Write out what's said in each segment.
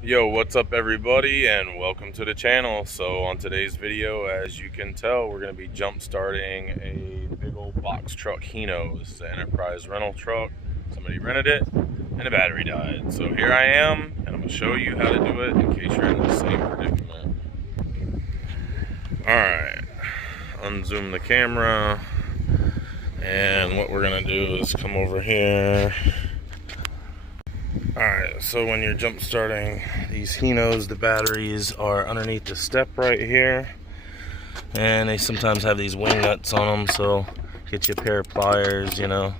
Yo, what's up everybody, and welcome to the channel. So on today's video, as you can tell, we're going to be jump starting a big old box truck Hino. This is an enterprise rental truck. Somebody rented it and the battery died. So here I am, and I'm going to show you how to do it in case you're in the same predicament. Alright, unzoom the camera, and what we're going to do is come over here. Alright, so when you're jump starting these Hinos, the batteries are underneath the step right here, and they sometimes have these wing nuts on them, so get you a pair of pliers, you know,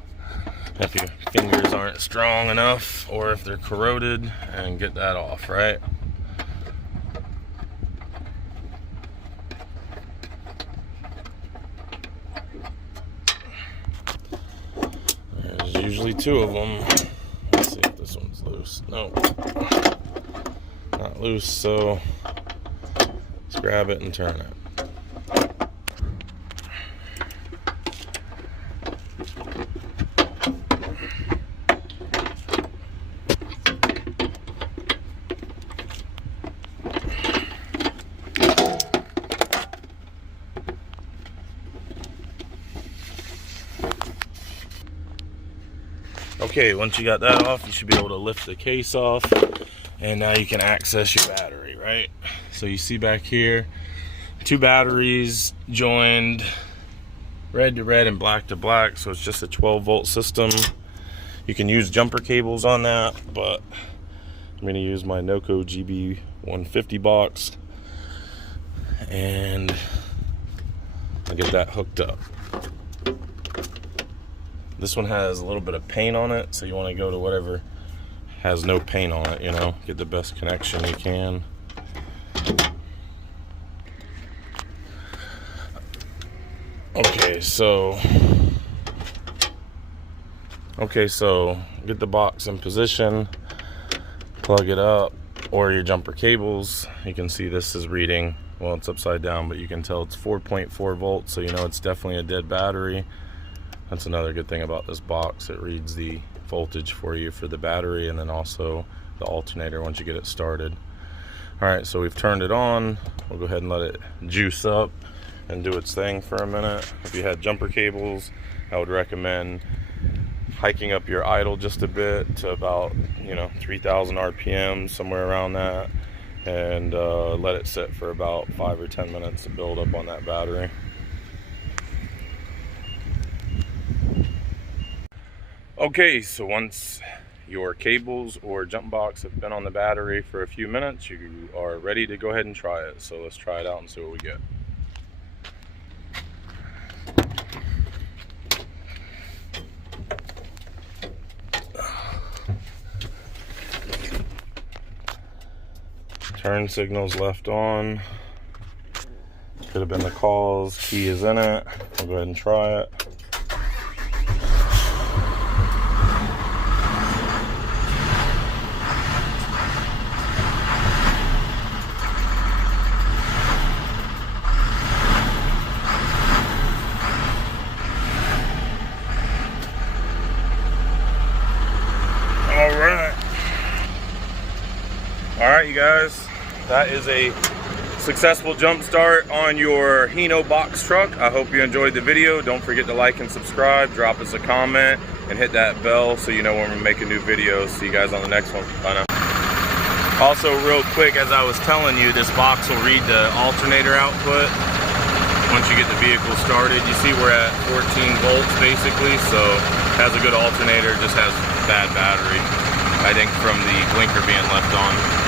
if your fingers aren't strong enough or if they're corroded, and get that off, right? There's usually two of them. Let's see if this one's loose. No, not loose, so let's grab it and turn it. Okay, once you got that off, you should be able to lift the case off, and now you can access your battery, right? So you see back here, two batteries joined, red to red and black to black, so it's just a 12-volt system. You can use jumper cables on that, but I'm going to use my Noco GB 150 box, and I'll get that hooked up. This one has a little bit of paint on it, so you want to go to whatever has no paint on it, you know, get the best connection you can. Okay, so get the box in position, plug it up, or your jumper cables. You can see this is reading, well, it's upside down, but you can tell it's 4.4 volts, so you know it's definitely a dead battery. That's another good thing about this box. It reads the voltage for you for the battery, and then also the alternator once you get it started. Alright, so we've turned it on. We'll go ahead and let it juice up and do its thing for a minute. If you had jumper cables, I would recommend hiking up your idle just a bit to about, 3,000 RPM, somewhere around that, and let it sit for about 5 or 10 minutes to build up on that battery. Okay, so once your cables or jump box have been on the battery for a few minutes, you are ready to go ahead and try it. So let's try it out and see what we get. Turn signal's left on. Could have been the calls. Key is in it. We'll go ahead and try it. Alright, you guys, that is a successful jump start on your Hino box truck. I hope you enjoyed the video. Don't forget to like and subscribe, drop us a comment, and hit that bell so you know when we make a new video. See you guys on the next one. Bye now. Also, real quick, as I was telling you, this box will read the alternator output once you get the vehicle started. You see we're at 14 volts basically, so it has a good alternator, just has bad battery, I think, from the blinker being left on.